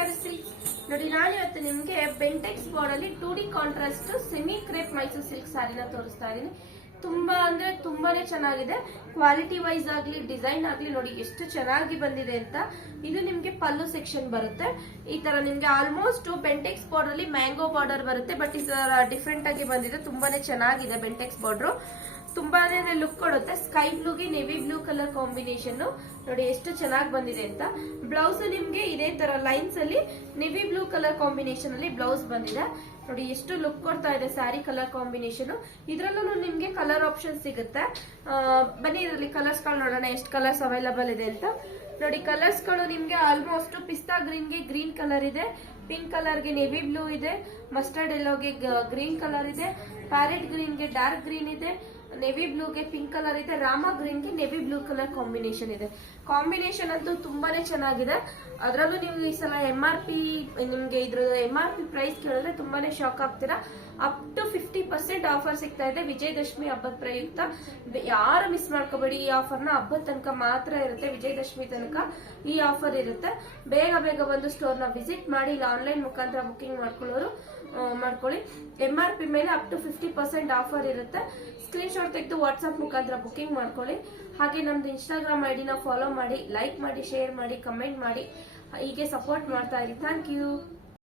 Venkateshwara silks ನೋಡಿ. ನಾನು ಇವತ್ತು ನಿಮ್ಗೆ ಬೆಂಟೆಕ್ಸ್ ಬಾರ್ಡ್ ಅಲ್ಲಿ 2D contrast semi crepe Mysuru silk ಸಾರಿನ ತೋರಿಸ್ತಾ ಇದೀನಿ. ತುಂಬಾ ಅಂದ್ರೆ ತುಂಬಾನೇ ಚೆನ್ನಾಗಿದೆ. ಕ್ವಾಲಿಟಿ ವೈಸ್ ಆಗ್ಲಿ ಡಿಸೈನ್ ಆಗ್ಲಿ ನೋಡಿ ಎಷ್ಟು ಚೆನ್ನಾಗಿ ಬಂದಿದೆ ಅಂತ. ಇದು ನಿಮ್ಗೆ ಪಲ್ಲು ಸೆಕ್ಷನ್ ಬರುತ್ತೆ. ಈ ತರ ನಿಮ್ಗೆ ಆಲ್ಮೋಸ್ಟ್ ಬೆಂಟೆಕ್ಸ್ ಬಾರ್ಡರ್ ಅಲ್ಲಿ ಮ್ಯಾಂಗೋ ಬಾರ್ಡರ್ ಬರುತ್ತೆ. ಬಟ್ ಈ ತರ ಡಿಫ್ರೆಂಟ್ ಆಗಿ ಬಂದಿದೆ. ತುಂಬಾನೇ ಚೆನ್ನಾಗಿದೆ ಬೆಂಟೆಕ್ಸ್ ಬಾರ್ಡರ್. ತುಂಬಾನೇ ಲುಕ್ ಕೊಡುತ್ತೆ. ಸ್ಕೈ ಬ್ಲೂಗೆ ನೇವಿ ಬ್ಲೂ ಕಲರ್ ಕಾಂಬಿನೇಷನ್ ನೋಡಿ ಎಷ್ಟು ಚೆನ್ನಾಗಿ ಬಂದಿದೆ ಅಂತ. ಬ್ಲೌಸ್ ನಿಮ್ಗೆ ಇದೇ ತರ ಲೈನ್ಸ್ ಅಲ್ಲಿ ನೇವಿ ಬ್ಲೂ ಕಲರ್ ಕಾಂಬಿನೇಷನ್ ಅಲ್ಲಿ ಬ್ಲೌಸ್ ಬಂದಿದೆ ನೋಡಿ. ಎಷ್ಟು ಲುಕ್ ಕೊಡ್ತಾ ಇದೆ ಸ್ಯಾರಿ ಕಲರ್ ಕಾಂಬಿನೇಷನ್. ಇದ್ರಲ್ಲೂ ನಿಮ್ಗೆ ಕಲರ್ ಆಪ್ಷನ್ ಸಿಗುತ್ತೆ. ಬನ್ನಿ ಇದರಲ್ಲಿ ಕಲರ್ಸ್ ಗಳು ನೋಡೋಣ ಎಷ್ಟು ಕಲರ್ಸ್ ಅವೈಲಬಲ್ ಇದೆ ಅಂತ. ನೋಡಿ ಕಲರ್ಸ್ ಗಳು ನಿಮ್ಗೆ ಆಲ್ಮೋಸ್ಟ್ ಪಿಸ್ತಾ ಗ್ರೀನ್ ಗೆ ಗ್ರೀನ್ ಕಲರ್ ಇದೆ, ಪಿಂಕ್ ಕಲರ್ ಗೆ ನೇವಿ ಬ್ಲೂ ಇದೆ, ಮಸ್ಟರ್ಡ್ ಎಲ್ಲೋಗೆ ಗ್ರೀನ್ ಕಲರ್ ಇದೆ, ಪ್ಯಾರೆಟ್ ಗ್ರೀನ್ ಗೆ ಡಾರ್ಕ್ ಗ್ರೀನ್ ಇದೆ, ನೇವಿ ಬ್ಲೂಗೆ ಪಿಂಕ್ ಕಲರ್ ಇದೆ, ರಾಮ ಗ್ರೀನ್ ಗೆ ನೇವಿ ಬ್ಲೂ ಕಲರ್ ಕಾಂಬಿನೇಷನ್ ಇದೆ. ಕಾಂಬಿನೇಷನ್ ಅಂತೂ ತುಂಬಾನೇ ಚೆನ್ನಾಗಿದೆ. ಅದರಲ್ಲೂ ನೀವು ಈ ಸಲ MRP ನಿಮ್ಗೆ ಇದ್ರ MRP ಪ್ರೈಸ್ ಕೇಳಿದ್ರೆ ತುಂಬಾನೇ ಶಾಕ್ ಆಗ್ತೀರಾ. ಅಪ್ ಟು 50% ಆಫರ್ ಸಿಗ್ತಾ ಇದೆ ವಿಜಯದಶಮಿ ಹಬ್ಬದ ಪ್ರಯುಕ್ತ. ಯಾರು ಮಿಸ್ ಮಾಡ್ಕೋಬೇಡಿ. ಈ ಆಫರ್ನ ಹಬ್ಬದ ತನಕ ಮಾತ್ರ ಇರುತ್ತೆ. ವಿಜಯದಶಮಿ ತನಕ ಈ ಆಫರ್ ಇರುತ್ತೆ. ಬೇಗ ಬೇಗ ಬಂದು ಸ್ಟೋರ್ನ ವಿಸಿಟ್ ಮಾಡಿ. ಇಲ್ಲ ಆನ್ಲೈನ್ ಮುಖಾಂತರ ಬುಕಿಂಗ್ ಮಾಡ್ಕೊಳ್ಳಿ. MRP ಮೇಲೆ ಅಪ್ ಟು 50% ಆಫರ್ ಇರುತ್ತೆ. ಸ್ಕ್ರೀನ್ ಶಾಟ್ ತೆಗೆದು ವಾಟ್ಸ್ಆಪ್ ಮುಖಾಂತರ ಬುಕಿಂಗ್ ಮಾಡ್ಕೊಳ್ಳಿ. ಹಾಗೆ ನಮ್ದು ಇನ್ಸ್ಟಾಗ್ರಾಮ್ ಐಡಿನ ಫಾಲೋ ಮಾಡಿ, ಲೈಕ್ ಮಾಡಿ, ಶೇರ್ ಮಾಡಿ, ಕಮೆಂಟ್ ಮಾಡಿ. ಹೀಗೆ ಸಪೋರ್ಟ್ ಮಾಡ್ತಾ ಇರಿ. Thank you.